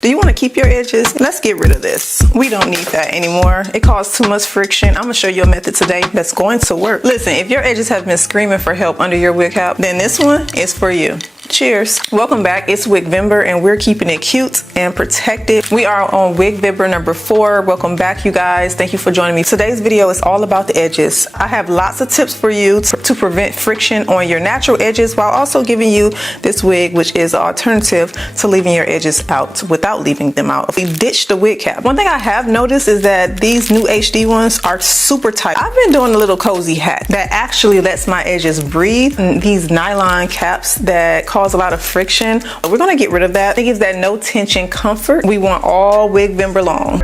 Do you want to keep your edges? Let's get rid of this. We don't need that anymore. It causes too much friction. I'm gonna show you a method today that's going to work. Listen, if your edges have been screaming for help under your wig cap, then this one is for you. Cheers. Welcome back. It's Wigvember and we're keeping it cute and protected. We are on Wigvember number 4. Welcome back, you guys. Thank you for joining me. Today's video is all about the edges. I have lots of tips for you to prevent friction on your natural edges while also giving you this wig, which is an alternative to leaving your edges out without leaving them out. We ditched the wig cap. One thing I have noticed is that these new HD ones are super tight. I've been doing a little cozy hack that actually lets my edges breathe. And these nylon caps that cause a lot of friction, we're gonna get rid of that. It gives that no tension comfort we want all Wigvember long.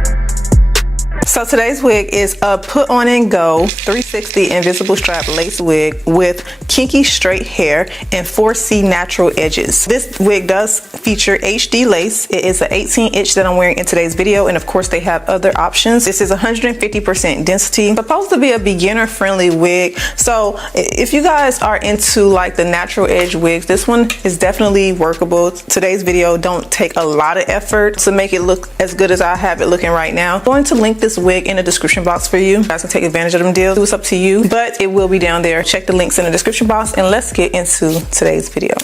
So today's wig is a put on and go 360 Invisi-strap lace wig with kinky straight hair and 4C natural edges. This wig does feature HD lace. It is an 18-inch that I'm wearing in today's video, and of course they have other options. This is 150% density, supposed to be a beginner friendly wig. So if you guys are into like the natural edge wigs, this one is definitely workable. Today's video don't take a lot of effort to make it look as good as I have it looking right now. I'm going to link this wig in the description box for you. You guys can take advantage of them deals. It's up to you, but it will be down there. Check the links in the description box and let's get into today's video.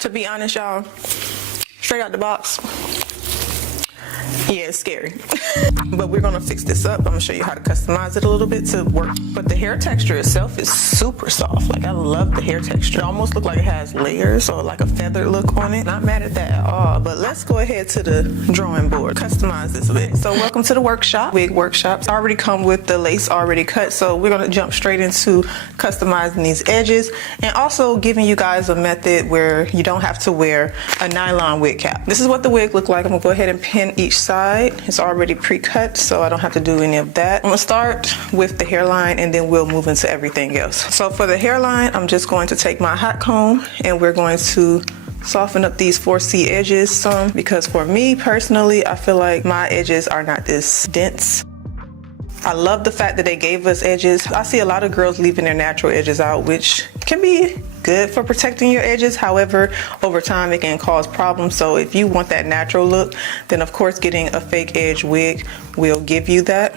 To be honest, y'all, straight out the box, yeah, it's scary. But we're gonna fix this up. I'm gonna show you how to customize it a little bit to work. But the hair texture itself is super soft. Like, I love the hair texture. It almost looks like it has layers or like a feathered look on it. Not mad at that at all. But let's go ahead to the drawing board. Customize this wig. So welcome to the workshop. Wig workshops already come with the lace already cut. So we're gonna jump straight into customizing these edges and also giving you guys a method where you don't have to wear a nylon wig cap. This is what the wig look like. I'm gonna go ahead and pin each side. It's already pre-cut, so I don't have to do any of that. I'm gonna start with the hairline and then we'll move into everything else. So for the hairline, I'm just going to take my hot comb and we're going to soften up these 4C edges some, because for me personally, I feel like my edges are not this dense. I love the fact that they gave us edges. I see a lot of girls leaving their natural edges out, which can be good for protecting your edges. However, over time it can cause problems. So if you want that natural look, then of course getting a fake edge wig will give you that.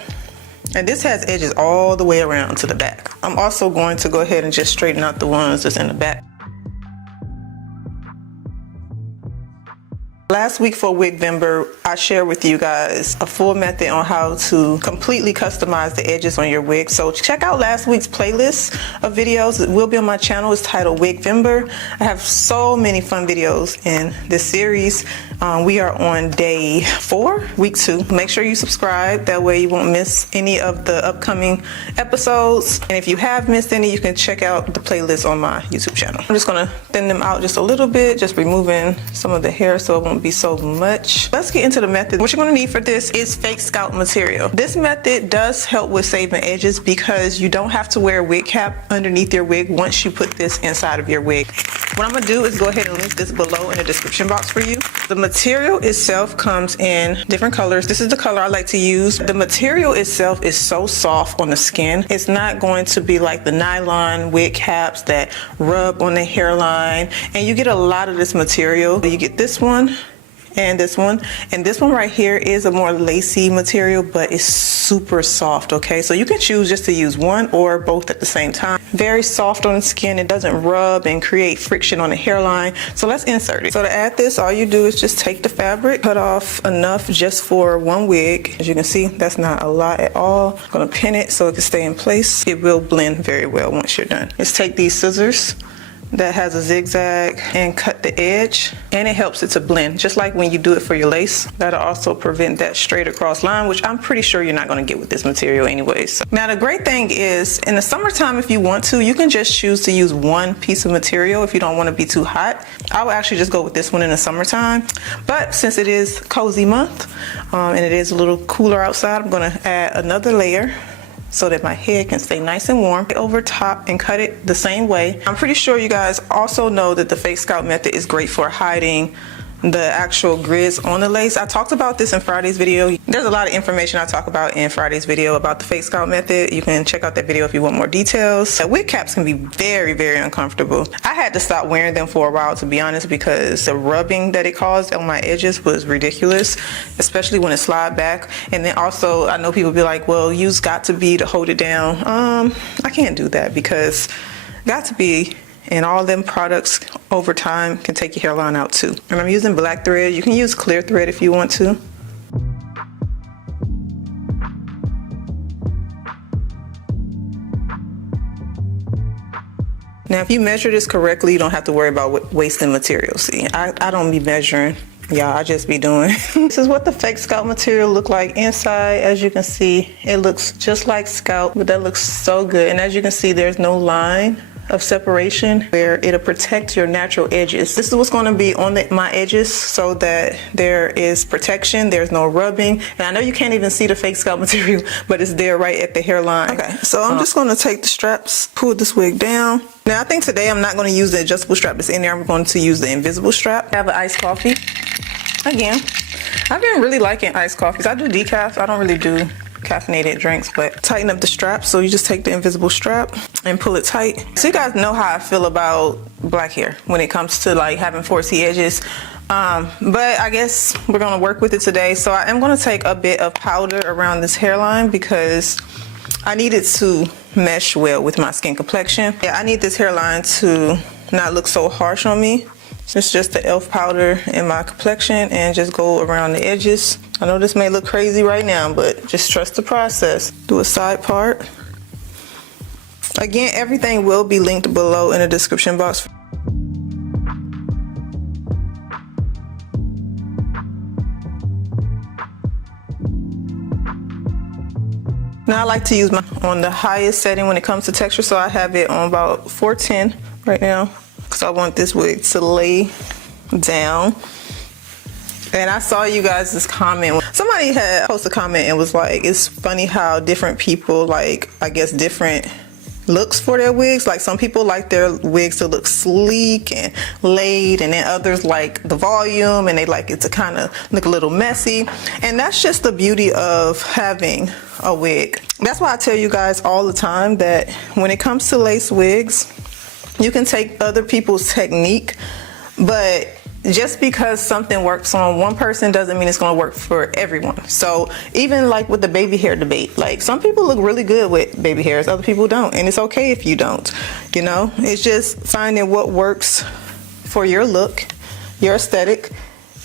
And this has edges all the way around to the back. I'm also going to go ahead and just straighten out the ones that's in the back. Last week for Wigvember, I shared with you guys a full method on how to completely customize the edges on your wig. So check out last week's playlist of videos. It will be on my channel. It's titled Wigvember. I have so many fun videos in this series. We are on day 4, week 2. Make sure you subscribe. That way you won't miss any of the upcoming episodes. And if you have missed any, you can check out the playlist on my YouTube channel. I'm just gonna thin them out just a little bit, just removing some of the hair so it won't be so much. Let's get into the method. What you're going to need for this is fake scalp material. This method does help with saving edges because you don't have to wear a wig cap underneath your wig once you put this inside of your wig. What I'm going to do is go ahead and link this below in the description box for you. The material itself comes in different colors. This is the color I like to use. The material itself is so soft on the skin. It's not going to be like the nylon wig caps that rub on the hairline, and you get a lot of this material. You get this one and this one right here is a more lacy material, but it's super soft. Okay, so you can choose just to use one or both at the same time. Very soft on the skin. It doesn't rub and create friction on the hairline. So let's insert it. So to add this, all you do is just take the fabric, cut off enough just for one wig. As you can see, that's not a lot at all. I'm gonna pin it so it can stay in place. It will blend very well once you're done. Let's take these scissors that has a zigzag and cut the edge, and it helps it to blend just like when you do it for your lace. That'll also prevent that straight across line, which I'm pretty sure you're not going to get with this material anyways. So now the great thing is in the summertime, if you want to, you can just choose to use one piece of material if you don't want to be too hot. I would actually just go with this one in the summertime, but since it is cozy month and it is a little cooler outside, I'm going to add another layer so that my head can stay nice and warm over top and cut it the same way. I'm pretty sure you guys also know that the fake scalp method is great for hiding the actual grids on the lace. I talked about this in Friday's video. There's a lot of information I talk about in Friday's video about the fake scalp method. You can check out that video if you want more details. Wig caps can be very, very uncomfortable. I had to stop wearing them for a while, to be honest, because the rubbing that it caused on my edges was ridiculous, especially when it slide back. And then also, I know people be like, well, use 𝐻𝐸 to hold it down. I can't do that because 𝐻𝐸 and all them products over time can take your hairline out too. And I'm using black thread. You can use clear thread if you want to. Now, if you measure this correctly, you don't have to worry about wasting material. See, I don't be measuring. Y'all, I just be doing. This is what the fake scalp material look like inside. As you can see, it looks just like scalp, but that looks so good. And as you can see, there's no line of separation where it'll protect your natural edges. This is what's going to be on my edges so that there is protection, there's no rubbing. And I know you can't even see the fake scalp material, but it's there right at the hairline. Okay, so I'm just going to take the straps, pull this wig down. Now I think today I'm not going to use the adjustable strap that's in there. I'm going to use the invisible strap. I have an iced coffee. Again, I've been really liking iced coffees. I do decaf. I don't really do caffeinated drinks, but tighten up the strap. So you just take the invisible strap and pull it tight. So you guys know how I feel about black hair when it comes to like having 4C edges. But I guess we're gonna work with it today. So I am gonna take a bit of powder around this hairline because I need it to mesh well with my skin complexion. Yeah, I need this hairline to not look so harsh on me. It's just the e.l.f. powder in my complexion and just go around the edges. I know this may look crazy right now, but just trust the process. Do a side part. Again, everything will be linked below in the description box. Now I like to use my on the highest setting when it comes to texture, so I have it on about 410 right now. So I want this wig to lay down. And I saw you guys this comment. Somebody had posted a comment and was like, it's funny how different people like, I guess, different looks for their wigs. Like some people like their wigs to look sleek and laid, and then others like the volume and they like it to kind of look a little messy. And that's just the beauty of having a wig. That's why I tell you guys all the time that when it comes to lace wigs, you can take other people's technique, but just because something works on one person doesn't mean it's going to work for everyone. So even like with the baby hair debate, like some people look really good with baby hairs, other people don't, and it's okay if you don't. You know, it's just finding what works for your look, your aesthetic,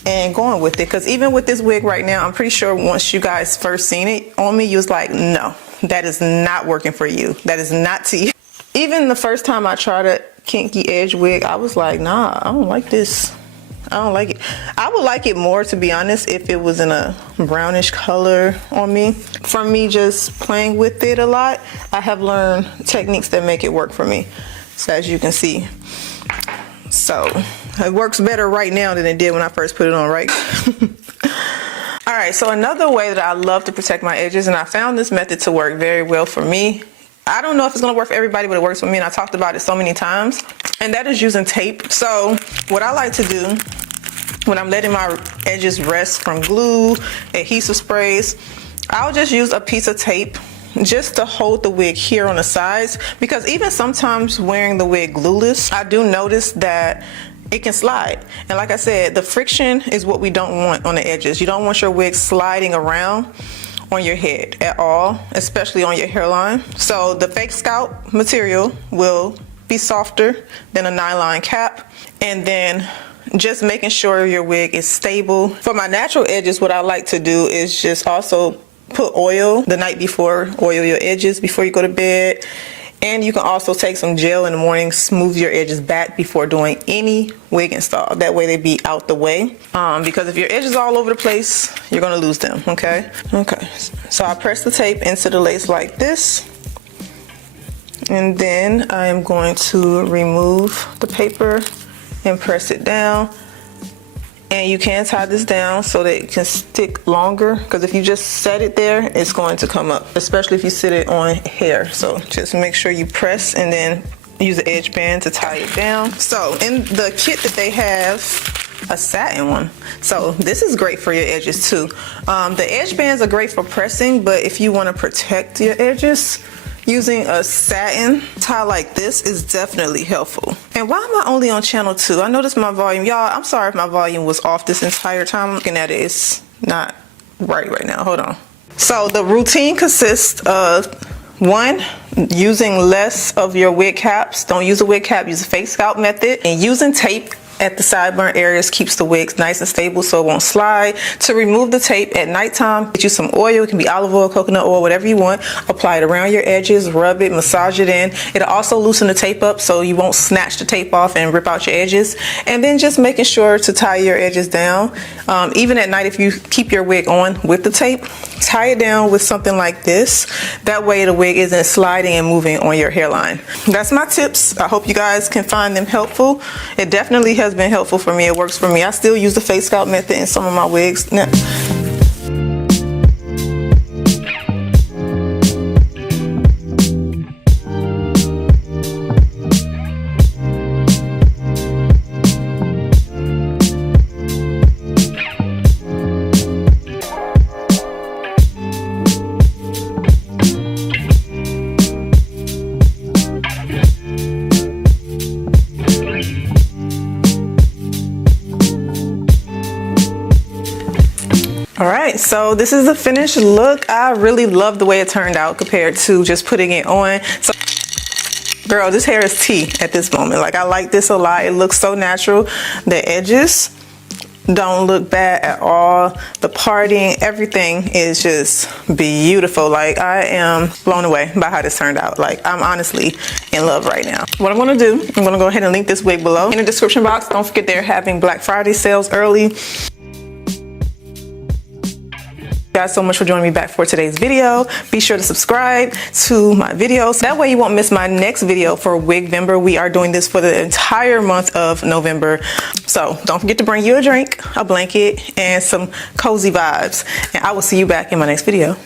and going with it. Because even with this wig right now, I'm pretty sure once you guys first seen it on me, you was like, no, that is not working for you. That is not tea. Even the first time I tried a kinky edge wig, I was like, nah, I don't like this. I don't like it. I would like it more, to be honest, if it was in a brownish color on me. For me, just playing with it a lot, I have learned techniques that make it work for me. So as you can see. So it works better right now than it did when I first put it on, right? All right, so another way that I love to protect my edges, and I found this method to work very well for me. I don't know if it's gonna work for everybody, but it works for me, and I talked about it so many times, and that is using tape. So what I like to do when I'm letting my edges rest from glue, adhesive sprays, I'll just use a piece of tape just to hold the wig here on the sides, because even sometimes wearing the wig glueless, I do notice that it can slide. And like I said, the friction is what we don't want on the edges. You don't want your wig sliding around on your head at all, especially on your hairline. So the fake scalp material will be softer than a nylon cap, and then just making sure your wig is stable. For my natural edges, what I like to do is just also put oil the night before, oil your edges before you go to bed. And you can also take some gel in the morning, smooth your edges back before doing any wig install. That way they be out the way. Because if your edges are all over the place, you're gonna lose them, okay? Okay, so I press the tape into the lace like this. And then I am going to remove the paper and press it down. And you can tie this down so that it can stick longer, because if you just set it there, it's going to come up, especially if you sit it on hair. So just make sure you press and then use the edge band to tie it down. So in the kit that they have a satin one. So this is great for your edges too. The edge bands are great for pressing, but if you want to protect your edges, using a satin tie like this is definitely helpful. And why am I only on channel 2? I noticed my volume, y'all, I'm sorry if my volume was off this entire time. I'm looking at it, it's not right now. Hold on. So the routine consists of 1, using less of your wig caps. Don't use a wig cap, use a fake scalp method. And using tape at the sideburn areas keeps the wigs nice and stable so it won't slide. To remove the tape at nighttime, get you some oil. It can be olive oil, coconut oil, whatever you want. Apply it around your edges, rub it, massage it in. It'll also loosen the tape up so you won't snatch the tape off and rip out your edges. And then just making sure to tie your edges down. Even at night, if you keep your wig on with the tape, tie it down with something like this. That way the wig isn't sliding and moving on your hairline. That's my tips. I hope you guys can find them helpful. It definitely has been helpful for me. It works for me. I still use the face scalp method in some of my wigs. Now, all right, so this is the finished look. I really love the way it turned out compared to just putting it on. So, girl, this hair is tea at this moment. Like, I like this a lot. It looks so natural. The edges don't look bad at all. The parting, everything is just beautiful. Like, I am blown away by how this turned out. Like, I'm honestly in love right now. What I'm gonna do, I'm gonna go ahead and link this wig below in the description box. Don't forget they're having Black Friday sales early. Guys, so much for joining me back for today's video. Be sure to subscribe to my videos. That way you won't miss my next video for Wigvember. We are doing this for the entire month of November. So don't forget to bring you a drink, a blanket, and some cozy vibes. And I will see you back in my next video.